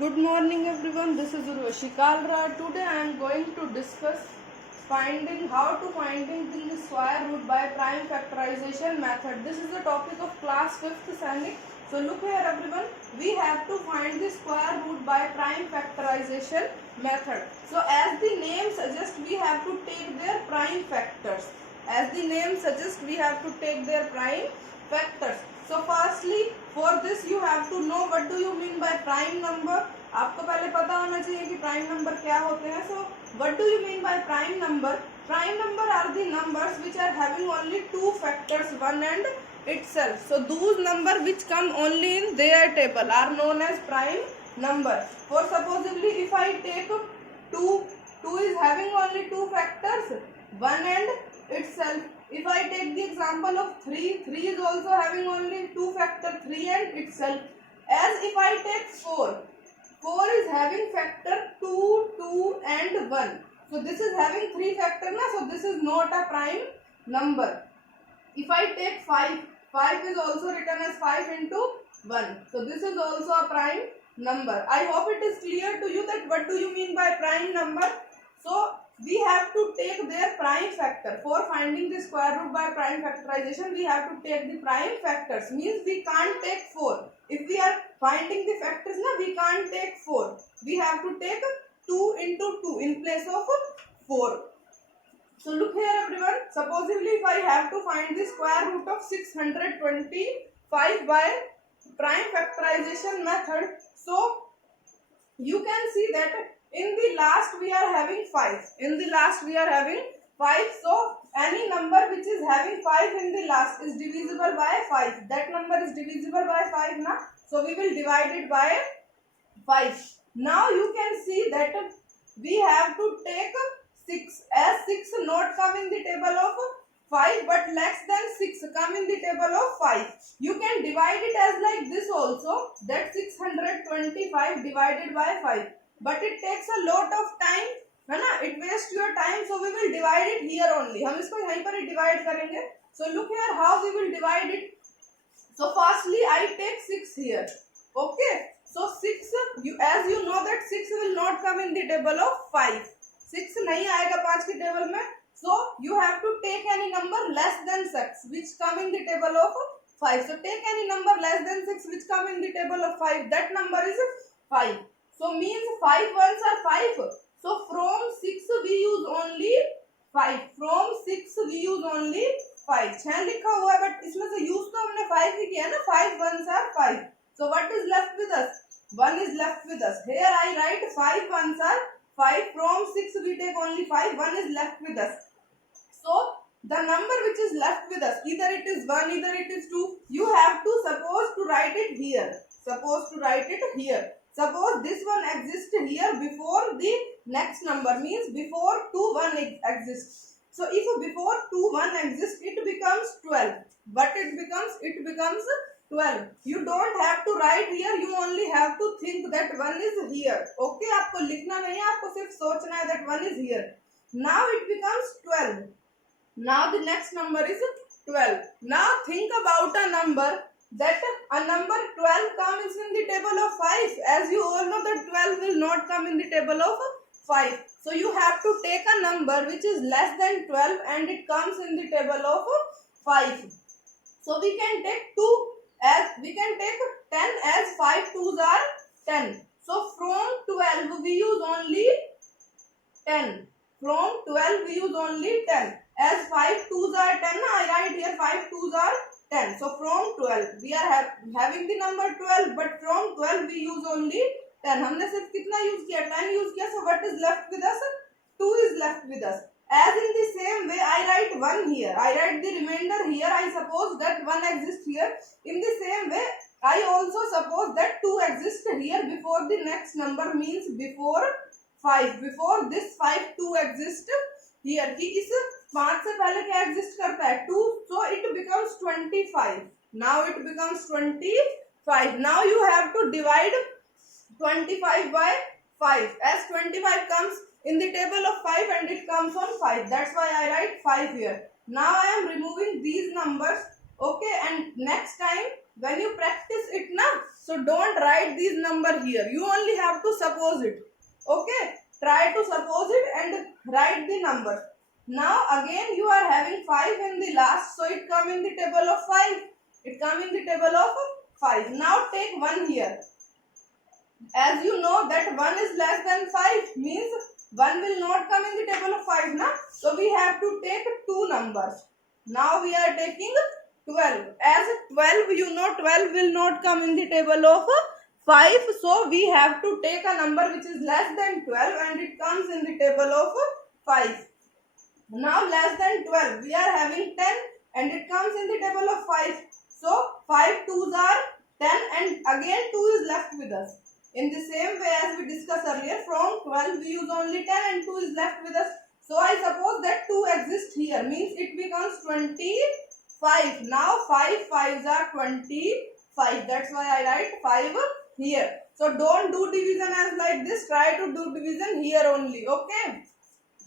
Good morning everyone, this is Urvashi Kalra. Today I am going to discuss how to finding the square root by prime factorization method. This is the topic of class 5th Sanic. So look here everyone, we have to find the square root by prime factorization method. So as the name suggests, we have to take their prime factors. As the name suggests, we have to take their prime factors. So firstly, for this you have to know what do you mean by prime number. आपको पहले पता होना चाहिए कि prime number क्या होते हैं. So what do you mean by prime number? Prime number are the numbers which are having only two factors, one and itself. So those number which come only in their table are known as prime number. For supposedly if I take 2 is having only two factors, one and itself. If I take the example of 3 is also having only two factor, 3 and itself. As if I take 4 is having factor 2 and 1. So this is having three factor na, so this is not a prime number. If I take 5 is also written as 5 into 1. So this is also a prime number. I hope it is clear to you that what do you mean by prime number. So we have to take their prime factor. For finding the square root by prime factorization, we have to take the prime factors. Means we can't take 4. If we are finding the factors, we can't take 4. We have to take 2 into 2 in place of 4. So look here everyone. Supposedly if I have to find the square root of 625 by prime factorization method, so you can see that in the last we are having 5. So any number which is having 5 in the last is divisible by 5. That number is divisible by 5 na. So we will divide it by 5. Now you can see that we have to take 6. As 6 not come in the table of 5 but less than 6 come in the table of 5. You can divide it as like this also, that 625 divided by 5. But it takes a lot of time, है ना, it wastes your time. So we will divide it here only. हम इसको यहीं पर ही divide करेंगे. So look here how we will divide it. So firstly I take 6 here. Okay. So 6, as you know that 6 will not come in the table of 5. 6 नहीं आएगा 5 के table में. So you have to take any number less than 6 which come in the table of 5. So take any number less than 6 which come in the table of 5. That number is 5. So means 5 ones are 5. So from 6 we use only 5. From 6 we use only 5. 6 लिखा हुआ है but इसमें से use तो हमने 5 ही किया ना. 5 ones are 5. So what is left with us? 1 is left with us. Here I write 5 ones are 5. From 6 we take only 5. 1 is left with us. So the number which is left with us, either it is 1, either it is 2. You have to suppose to write it here. Suppose this one exists here before the next number, means before 2 1 exists. So if before 2 1 exists, it becomes 12. But it becomes 12. You don't have to write here. You only have to think that 1 is here. Okay, आपको लिखना नहीं है, आपको सिर्फ सोचना है that 1 is here. Now it becomes 12. Now the next number is 12. Now think about a number that a number 12 comes in the table of 5. As you all know that 12 will not come in the table of 5. So you have to take a number which is less than 12 and it comes in the table of 5. So we can take 10 as 5 2s are 10. So from 12 we use only 10. From 12 we use only 10. As 5 2s are 10, I write here 5 2s are 10. So from 12 we are having the number 12, but from 12 we use only 10. हमने सिर्फ कितना use किया? 10 use किया. So what is left with us? 2 is left with us. As in the same way I write 1 here. I write the remainder here. I suppose that 1 exists here. In the same way I also suppose that 2 exists here before the next number, means before 5. Before this 5 2 exists here. कि इस 5 से पहले क्या exist करता है? 2. So it becomes 25. Now it becomes 25. Now you have to divide 25 by 5. As 25 comes in the table of 5 and it comes on 5. That's why I write 5 here. Now I am removing these numbers. Okay, and next time when you practice it na, so don't write these number here, you only have to suppose it. Okay, try to suppose it and write the number. Now again you are having 5 in the last, so it come in the table of 5. It come in the table of 5. Now take 1 here. As you know that 1 is less than 5, means 1 will not come in the table of 5 na, so we have to take 2 numbers. Now we are taking 12. As 12, you know 12 will not come in the table of 5, so we have to take a number which is less than 12 and it comes in the table of 5. Now less than 12, we are having 10 and it comes in the table of 5. So 5 2s are 10 and again 2 is left with us. In the same way as we discussed earlier, from 12 we use only 10 and 2 is left with us. So I suppose that 2 exists here, means it becomes 25. Now 5 5s are 25. That's why I write 5 here. So don't do division as like this. Try to do division here only. Okay.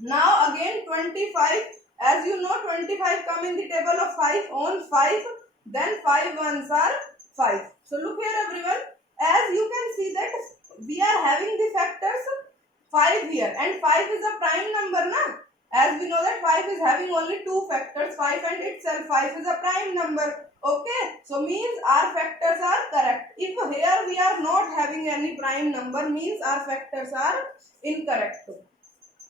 Now again 25. As you know 25 come in the table of 5 on 5. Then 5 ones are 5. So look here everyone. As you can see that we are having the factors 5 here and 5 is a prime number na. As we know that 5 is having only 2 factors, 5 and itself, 5 is a prime number. Okay, so means our factors are correct. If here we are not having any prime number, means our factors are incorrect.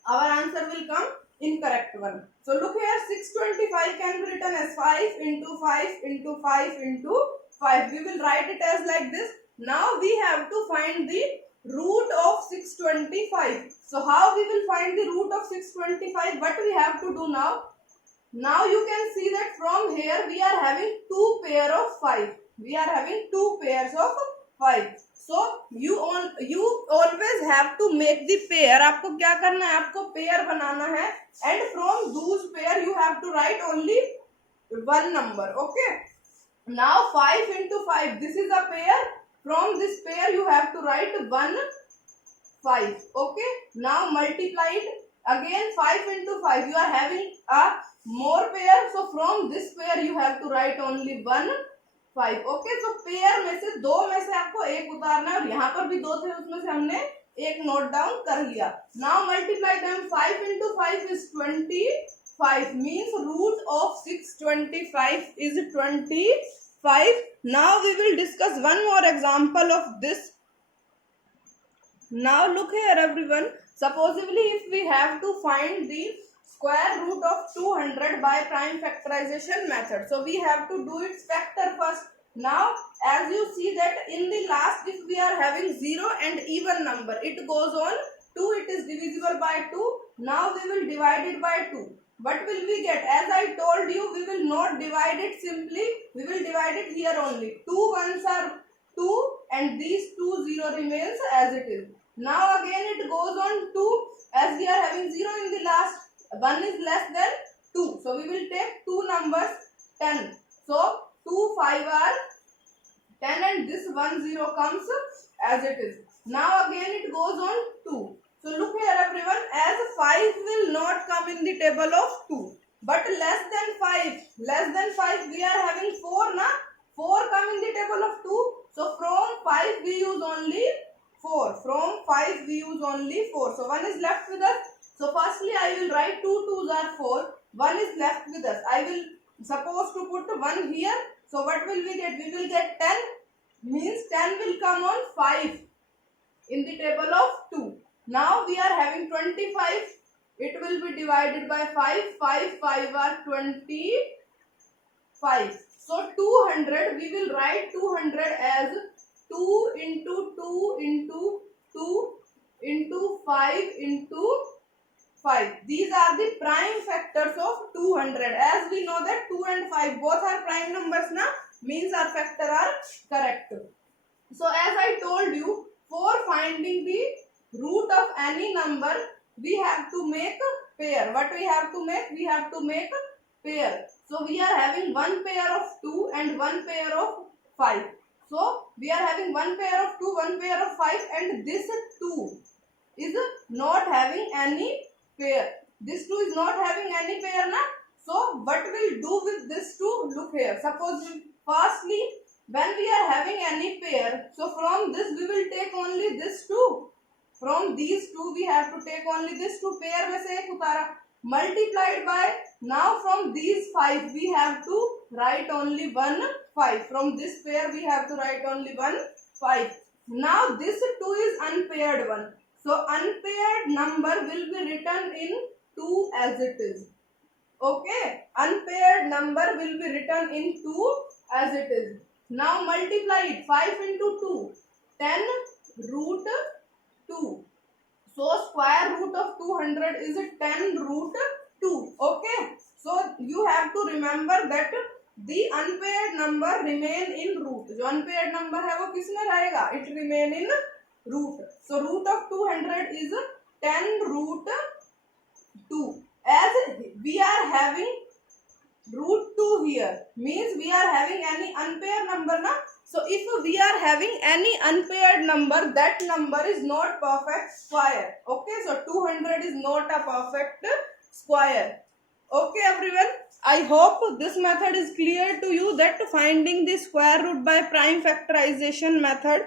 Our answer will come incorrect one. So look here, 625 can be written as 5 into 5 into 5 into 5. We will write it as like this. Now we have to find the root of 625. So how we will find the root of 625? What we have to do now? Now you can see that from here we are having 2 pair of 5. We are having 2 pairs of 5. So you always have to make the pair. आपको क्या करना है? आपको pair बनाना है. And from those pair you have to write only one number. Okay. Now 5 into 5. This is a pair. From this pair you have to write 1 5. Okay. Now multiply it. Again 5 into 5. You are having a more pair. So from this pair you have to write only 1 5. Okay. So pair में से दो में से आपको एक उतारना है और यहाँ पर भी दो थे उसमें से हमने एक नोट डाउन कर लिया. Now multiply them. 5 into 5 is 25. Means root of 625 is 25. Now we will discuss one more example of this. Now look here everyone. Supposedly if we have to find the square root of 200 by prime factorization method. So we have to do its factor first. Now as you see that in the last, if we are having 0 and even number, it goes on 2, it is divisible by 2. Now we will divide it by 2. What will we get? As I told you, we will not divide it simply. We will divide it here only. 2 ones are 2 and these 2 0 remains as it is. Now again it goes on 2. As we are having 0 in the last, 1 is less than 2. So we will take 2 numbers 10. So 2 5 are 10 and this 1 0 comes as it is. Now again it goes on 2. So look here everyone, as 5 will not come in the table of 2. But less than 5 we are having 4 na. 4 come in the table of 2. So from 5 we use only 4. From 5 we use only 4. So 1 is left with us. So firstly I will write 2 2s are 4. 1 is left with us. I will suppose to put 1 here. So what will we get? We will get 10. Means 10 will come on 5 in the table of 2. Now we are having 25. It will be divided by 5. 5 5 are 25. So 200, we will write 200 as 2 into 2 into 2 into 5 into 5. These are the prime factors of 200. As we know that 2 and 5 both are prime numbers na, means our factor are correct. So as I told you, for finding the root of any number, we have to make a pair. What we have to make? We have to make a pair. So we are having one pair of 2 and one pair of 5. So we are having one pair of 2, one pair of 5 and this 2 is not having any pair. This 2 is not having any pair na. So what we'll do with this 2? Look here. Suppose firstly when we are having any pair, so from this we will take only this 2. From these 2 we have to take only this 2. pair में से एक उतारा, multiplied by, now from these 5 we have to write only 1 5. From this pair we have to write only 1 5. Now this 2 is unpaired one, so unpaired number will be written in 2 as it is. Okay, unpaired number will be written in 2 as it is. Now multiply it, 5 into 2, 10 root 2. So square root of 200 is 10 root 2. Okay, so you have to remember that the unpaired number remain in root. जो unpaired number है वो किसमें रहेगा? It remain in root. So root of 200 is 10 root 2. As we are having root 2 here, means we are having any unpaired number na. So if we are having any unpaired number, that number is not perfect square. Okay, so 200 is not a perfect square. Okay everyone, I hope this method is clear to you, that finding the square root by prime factorization method